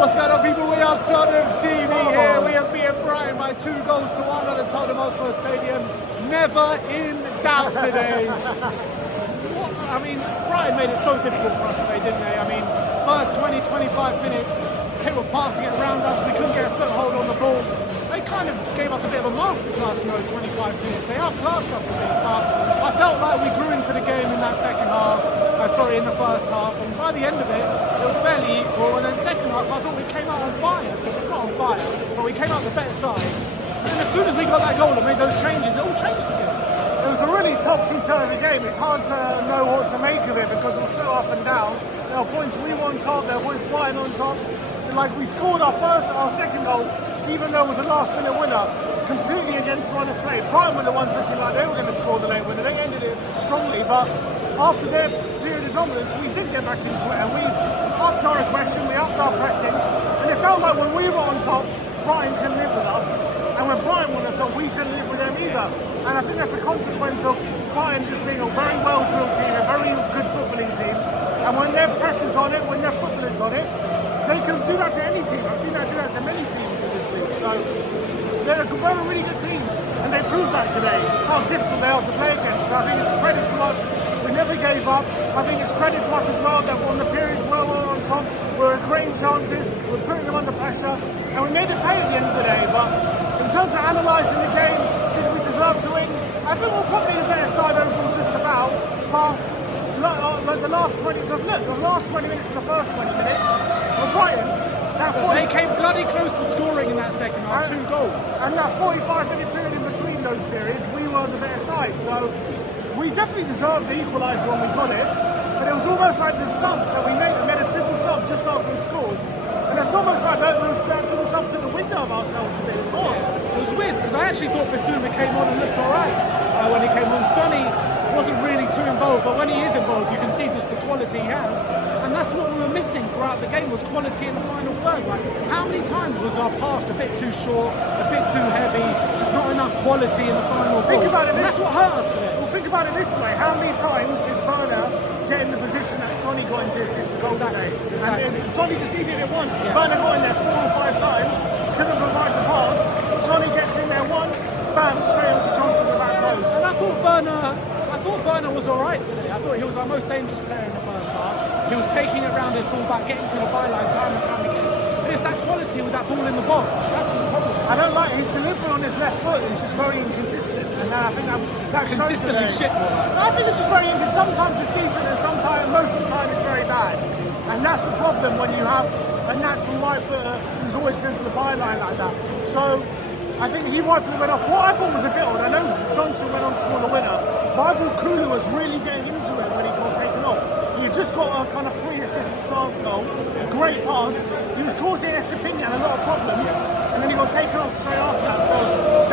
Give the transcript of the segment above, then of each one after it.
What's going on, people? We are Tottenham TV here. We have beaten Brighton by 2 goals to 1 at the Tottenham Hotspur Stadium. Never in doubt today. Brighton made it so difficult for us today, didn't they? First 20-25 minutes, they were passing it around us. We couldn't get a foothold on the ball. They kind of gave us a bit of a masterclass in those 25 minutes. They outclassed us a bit, but I felt like we grew into the game in that in the first half, and by the end of it, it was fairly equal. And then second half, I thought we came out on fire. Not on fire, but we came out the better side. And as soon as we got that goal and made those changes, it all changed again. It was a really topsy-turvy game. It's hard to know what to make of it because it was so up and down. There were points we were on top, there were points Brighton on top. And we scored our second goal, even though it was a last-minute winner, completely against run of play. Brighton were the ones looking like they were going to score the late winner. They ended it strongly, but after their period of dominance, we did get back into it, and we upped our aggression, we upped our pressing, and it felt like when we were on top, Brighton can live with us, and when Brighton were on top, we couldn't live with them either. And I think that's a consequence of Brighton just being a very well-drilled team, a very good footballing team, and when their pressure's on it, when their football is on it, they can do that to any team. I've seen that do that to many teams in this league. So they're a really good team, and they proved that today, how difficult they are to play against. So I think it's a credit to us. We never gave up. I think it's credit to us as well that on the periods where we were on top, we were creating chances, we were putting them under pressure, and we made it pay at the end of the day. But in terms of analysing the game, did we deserve to win? I think we're probably the better side overall just about. But the last 20 minutes and the first 20 minutes were Brighton's. They came bloody close to scoring in that second half, 2 goals. And that 45-minute period in between those periods, we were the better side. So we definitely deserved the equaliser when we got it, but it was almost like the sub. So we made a triple sub just after we scored. And it's almost like that was a triple sub to the window of ourselves a bit. It was odd. It was weird, because I actually thought Bissouma came on and looked alright when he came on. Sonny wasn't really too involved, but when he is involved, you can see just the quality he has. And that's what we were missing throughout the game, was quality in the final third. How many times was our pass a bit too short, a bit too heavy, there's not enough quality in the final Think ball. about it. That's what hurt us today. Well, think about it this way. How many times did Werner get in the position that Sonny got into assist the goal today? Exactly. And Sonny just needed it once. Yeah. Werner got in there 4 or 5 times, couldn't provide the pass. Sonny gets in there once, bam, straight onto Johnson with that goal. And I thought Werner was alright today. I thought he was our most dangerous player in the first half. He was taking it round his ball back, getting to the byline time and time again. But it's that quality with that ball in the box. That's the problem. I don't like his delivery on his left foot. It's just very inconsistent, and I think that Consistently shows shit. I think this is very inconsistent. Sometimes it's decent, and sometimes, most of the time, it's very bad. And that's the problem when you have a natural right footer who's always going to the byline like that. So I think he rightfully went off. What I thought was a bit odd, I know Johnson went on to score the winner, but I thought Kulu was really getting into it when he got taken off. He had just got a kind of pre-assist Sar's goal, a great pass. He was causing Estepinian a lot of problems, and then he got taken off straight after that. So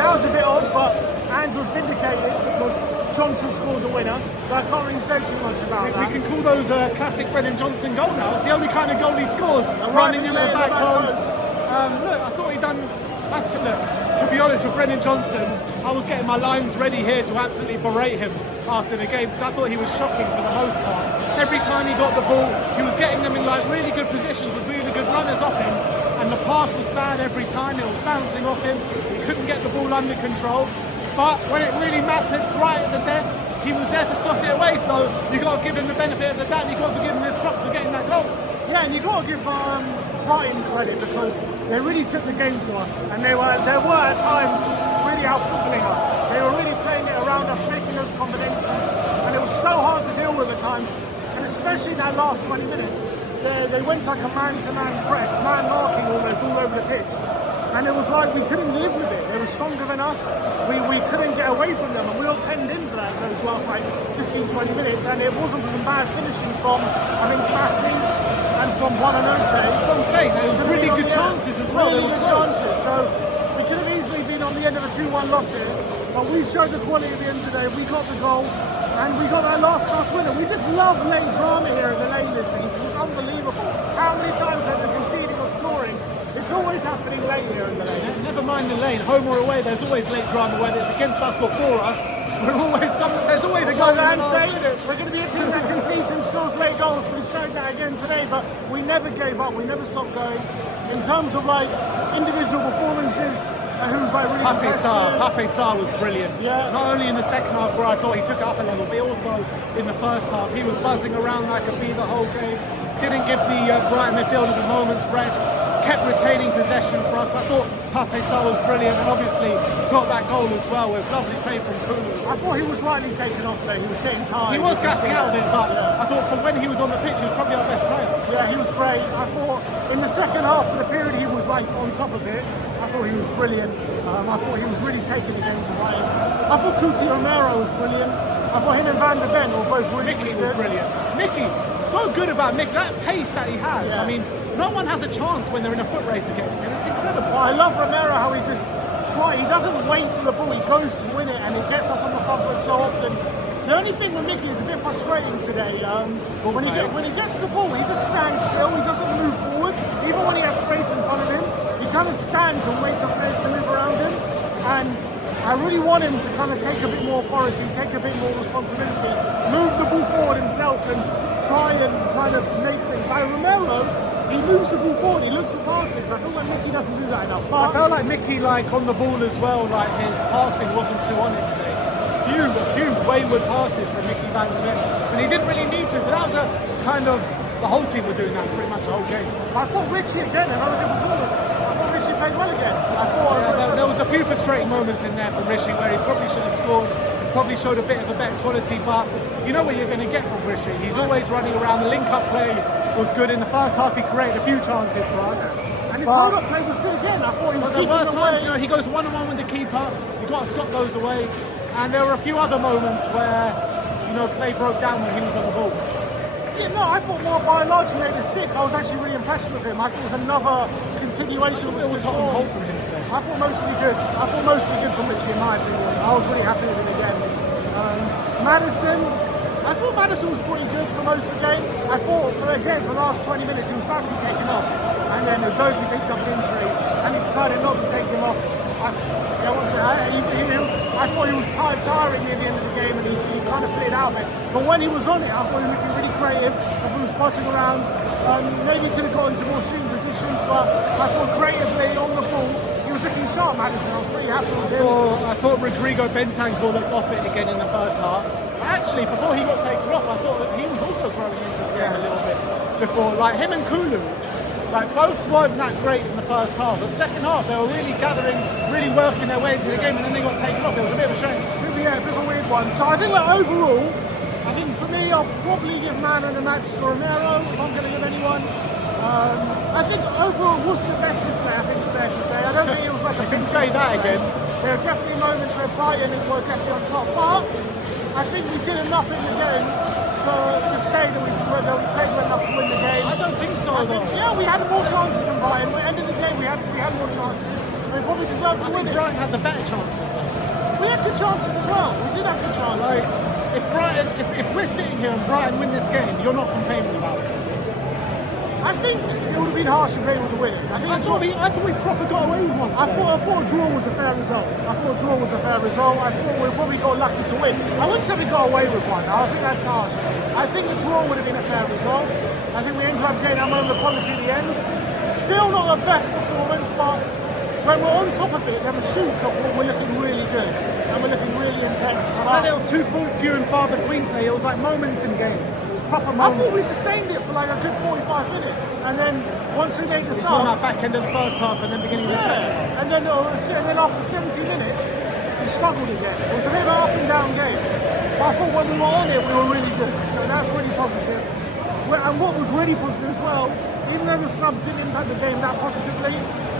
that was a bit odd, but Ange was vindicated because Johnson scored the winner, so I can't really say too much about that. We can call those classic Brennan Johnson goal now. It's the only kind of goal he scores, running in the back post. Look, I thought he done. Look, to be honest, with Brennan Johnson, I was getting my lines ready here to absolutely berate him after the game, because I thought he was shocking for the most part. Every time he got the ball, he was getting them in really good positions with really good runners off him, and the pass was bad every time. It was bouncing off him. He couldn't get the ball under control. But when it really mattered, right at the death, he was there to slot it away. So you got to give him the benefit of the doubt. You got to give him his props for getting that goal. Yeah, and you got to give Brighton credit because they really took the game to us, and they were at times really out-footballing us. They were really playing it around us, making those combinations, and it was so hard to deal with at times. And especially in that last 20 minutes, they went like a man-to-man press, man marking almost all over the pitch. And it was like we couldn't live with it. They were stronger than us. We couldn't get away from them, and we were penned in for that those last 15-20 minutes. And it wasn't from bad finishing from, Fatty and from Buonanotte. That's what I'm saying. They were really good chances as well. Really good chances. So we could have easily been on the end of a 2-1 loss here, but we showed the quality at the end of the day. We got the goal, and we got our last class winner. We just love late drama here in the lane this season. It's unbelievable. How many times have we conceding or scoring? It's always happening late here in the lane. Never mind the lane, home or away, there's always late drama, whether it's against us or for us. There's always a goal. And say we're going to be a team that concedes and scores late goals. We showed that again today, but we never gave up. We never stopped going. In terms of like individual performances, who's like really impressive. Pape Sarr was brilliant. Yeah. Not only in the second half where I thought he took it up a level, but also in the first half. He was buzzing around like a bee the whole game. Didn't give the Brighton midfielders a moment's rest. Kept retaining possession for us. I thought Pape Sarr was brilliant, and obviously got that goal as well with lovely play from Kulu. I thought he was rightly taken off there. He was getting tired. He was gassing out of it, but I thought from when he was on the pitch, he was probably our best player. Yeah, he was great. I thought in the second half of the period, he was like on top of it. I thought he was brilliant. I thought he was really taking the game to Brighton. I thought Cuti Romero was brilliant. I thought him and Van der Ven were both really Mickey good. was brilliant. Mickey, so good about Mick. That pace that he has. Yeah. I mean, no one has a chance when they're in a foot race again, and it's incredible. I love Romero how he just he doesn't wait for the ball, he goes to win it, and it gets us on the front foot so often. The only thing with Mickey is a bit frustrating today. When he gets the ball, he just stands still, he doesn't move forward. Even when he has space in front of him, he kind of stands and waits for players to move around him. And I really want him to kind of take a bit more authority, take a bit more responsibility, move the ball forward himself and try and kind of make things. Romero, he moves the ball forward, he looks for passes. I feel like Mickey doesn't do that enough. I But felt like Mickey, like on the ball as well, like his passing wasn't too on it today. Few wayward passes from Mickey Van der Ven, and he didn't really need to. But that was a kind of the whole team were doing that pretty much the whole game. I thought Richie again, another good performance. I thought Richie played well again. I thought there was a few frustrating moments in there from Richie where he probably should have scored. Probably showed a bit of a better quality, but you know what you're going to get from Richie. He's always running around. The link-up play was good in the first half. He created a few chances for us. And his hold-up play was good again. I thought he was there were times, away. he goes one-on-one with the keeper. You've got to stop those away. And there were a few other moments where, play broke down when he was on the ball. Yeah, no, I thought more by and large he made a stick. I was actually really impressed with him. I thought it was another continuation of It was hot and cold from him today. I thought mostly good. I thought mostly good from Richie, in my opinion. I was really happy with him again. Maddison, I thought Maddison was pretty good for most of the game. I thought, for the last 20 minutes, he was about to be taken off. And then Adobe picked up an injury, and he decided not to take him off. I thought he was tiring near the end of the game, and he kind of fitted out of it. But when he was on it, I thought he was really creative. I thought he was passing around. Maybe he could have got into more shooting positions, but I thought creatively on the ball, he was looking sharp, Maddison. I was pretty happy with him. I thought Rodrigo Bentancur looked off it again in the first half. Actually, before he got taken off, I thought that he was also growing into the game a little bit. Before, like him and Kulu, like both weren't that great in the first half. The second half, they were really gathering, really working their way into the game, and then they got taken off. It was a bit of a shame. Yeah, a bit of a weird one. So I think that overall, I think for me, I'll probably give man of the match to Romero, if I'm going to give anyone. I think overall wasn't the best display, I think it's fair to say. I don't think it was like a You can say that again. There are definitely moments where Brighton were definitely on top, but I think we did enough in the game to say that we played well enough to win the game. I don't think so, though. Yeah, we had more chances than Brighton. At the end of the game, we had more chances. We probably deserved to win it. Brighton had the better chances, though. We had good chances as well. We did have good chances. Like, if we're sitting here and Brighton win this game, you're not complaining about it. I think it would have been harsh if they would have won it. I thought we proper got away with one. I thought a draw was a fair result. I thought we probably got lucky to win. I wouldn't say we got away with one. I think that's harsh. I think the draw would have been a fair result. I think we ended up getting our moment of quality at the end. Still not the best performance, but when we're on top of it, then the shoots off, we're looking really good. And we're looking really intense. And it was too few and far between today. It was like moments in games. It was proper I moments. thought we sustained it for like a good 45 minutes. And then once we made the It's start... on that back end of the first half and then beginning of the second. And then after 70 minutes, we struggled again. It was a bit of an up and down game. But I thought when we were on it, we were really good. So that's really positive. And what was really positive as well, even though the subs didn't impact the game that positively,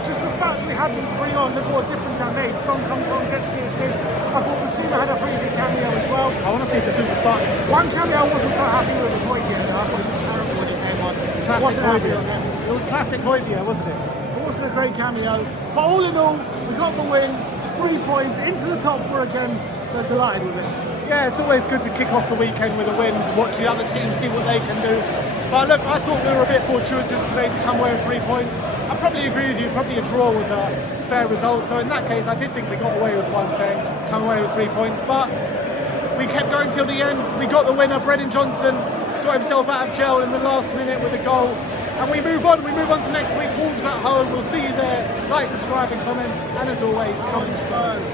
just the fact we had them to bring on, look what a difference that made. Son comes on, gets the assist. I thought Basuma had a pretty big cameo as well. I want to see Basuma start. One cameo I wasn't so happy with was Hoybier. I thought he was terrible when he came on. Classic Hoybier. It was classic Hoybier, wasn't it? It wasn't a great cameo. But all in all, we got the win. 3 points into the top 4 again. So delighted with it. Yeah, it's always good to kick off the weekend with a win, watch the other teams, see what they can do. But look, I thought we were a bit fortuitous today to come away with 3 points. I probably agree with you, probably a draw was a fair result. So in that case, I did think we got away with one, saying come away with 3 points. But We kept going till the end. We got the winner. Brennan Johnson got himself out of jail in the last minute with a goal. And we move on. We move on to next week. Wolves at home. We'll see you there. Like, subscribe and comment. And as always, come Spurs.